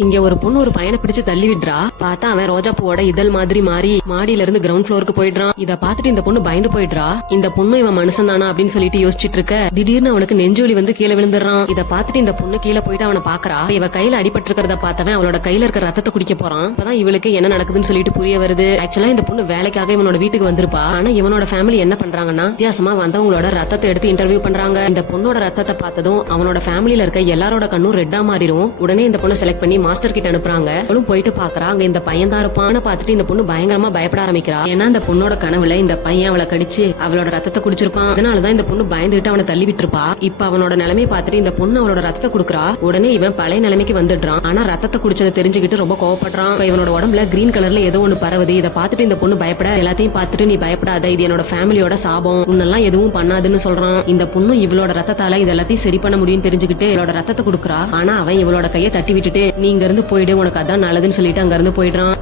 இங்க ஒரு பொண்ணு ஒரு பையனை பிடிச்சு தள்ளி விடுறா. பார்த்தா அவன் ரோஜா பூவோட இதழ் மாதிரி மாறி மாடியில இருந்து கிரவுண்ட் ஃப்ளோருக்கு போயிடுறான். இத பாத்துட்டு இந்த பொண்ணு பயந்து போயிடுறா. இந்த பொண்ணு இவன் மனுஷன் தானா அப்படின்னு சொல்லிட்டு யோசிச்சுட்டு இருக்க, திடீர்னு அவனுக்கு நெஞ்சுவலி வந்து கீழே விழுந்துடுறான். இத பாத்துட்டு இந்த பொண்ணு கீழே போயிட்டு அவனை பாக்குறா. இவ கையில அடிபட்டு இருக்கிறத பார்த்தவன் அவளோட கையில இருக்கிற ரத்தத்தை குடிக்க போறான். அப்பதான் இவளுக்கு என்ன நடக்குதுன்னு சொல்லிட்டு புரிய வருது. ஆக்சுவலா இந்த பொண்ணு வேலைக்காக இவனோட வீட்டுக்கு வந்திருப்பா. ஆனா இவனோட ஃபேமிலி என்ன பண்றாங்கன்னா, வித்தியாசமா வந்தவங்களோட ரத்தத்தை எடுத்து இன்டர்வியூ பண்றாங்க. இந்த பொண்ணோட ரத்தத்தை பார்த்ததும் அவனோட ஃபேமிலில இருக்க எல்லாரோட கண்ணும் ரெட்டா மாறிடும். உடனே இந்த பொண்ணு செலக்ட் பண்ணி மாஸ்டர் கிட்ட அனுப்புறாங்க. அவளும் போயிட்டு பாக்குறா, அங்க இந்த பையன் தான் இருப்பான்னு பாத்துட்டு இந்த பொண்ணு பயங்கரமா பயப்பட ஆரம்பிக்கிறா. ஏன்னா இந்த பொண்ணோட கனவுல இந்த பையன் அவளை கடிச்சு அவளோட ரத்தத்தை குடிச்சிருப்பான். அதனாலதான் இந்த பொண்ணு பயந்துகிட்டு அவனை தள்ளி விட்டுருப்பா. இப்ப அவனோட நிலைமையை பாத்துட்டு இந்த பொண்ணு அவளோட ரத்தத்தை குடுக்குறா. உடனே இவன் பழைய நிலைமைக்கு வந்துடுறான். ஆனா ரத்தத்தை குடிச்சதை தெரிஞ்சுக்கிட்டு ரொம்ப கோவப்படுறான். இவனோட உடம்புல கிரீன் கலர்ல ஏதோ ஒண்ணு பரவுது. இதை பாத்துட்டு இந்த பொண்ணு பயப்பட, எல்லாத்தையும் பாத்துட்டு நீ பயப்படாத, இது என்னோட ஃபேமிலியோட சாபம், உன்னெல்லாம் எதுவும் பண்ணாதுன்னு சொல்றான். இந்த பொண்ணு இவளோட ரத்தத்தால இது எல்லாத்தையும் சரி பண்ண முடியும்னு தெரிஞ்சுக்கிட்டு இவளோட ரத்தத்தை குடுக்குறா. ஆனா அவன் இவளோட கையை தட்டி விட்டுட்டு, நீ இங்க இருந்து போயிடு, உனக்கு அதான் நல்லதுன்னு சொல்லிட்டு அங்க இருந்து போயிடுறான்.